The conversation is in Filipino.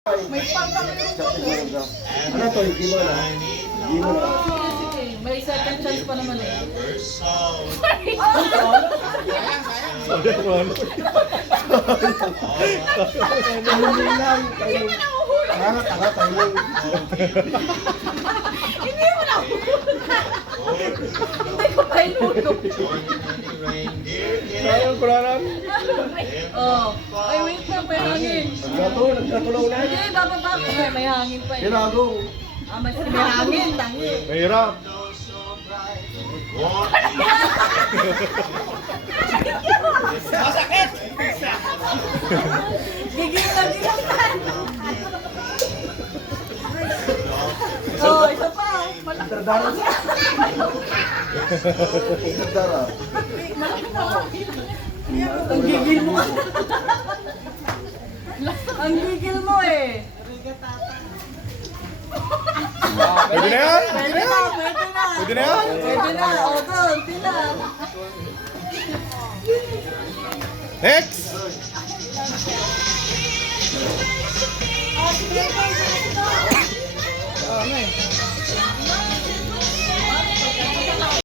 May pangkang Ano to, hindi mo na. Hindi mo na. Sige. May second chance pa naman eh. Hindi lang. Tara, tayo. Hindi mo na Hindi ko pa inuto. Sayang ko lang. Oh. Ay, wait lang. May hangin. Nagkatulaw na. Hindi, bababa ko. May hangin pa eh. Tinago. May hangin. Tangi. Mahirap. Masakit! Gigil na gigil. Oh, isa pa. Malaki. Dardara. Dardara. Ang gigil mo. Ang gigil mo eh. Pwede na yan? Pwede na, pwede na. Pwede na yan? Pwede na. O, go. Pila. Next!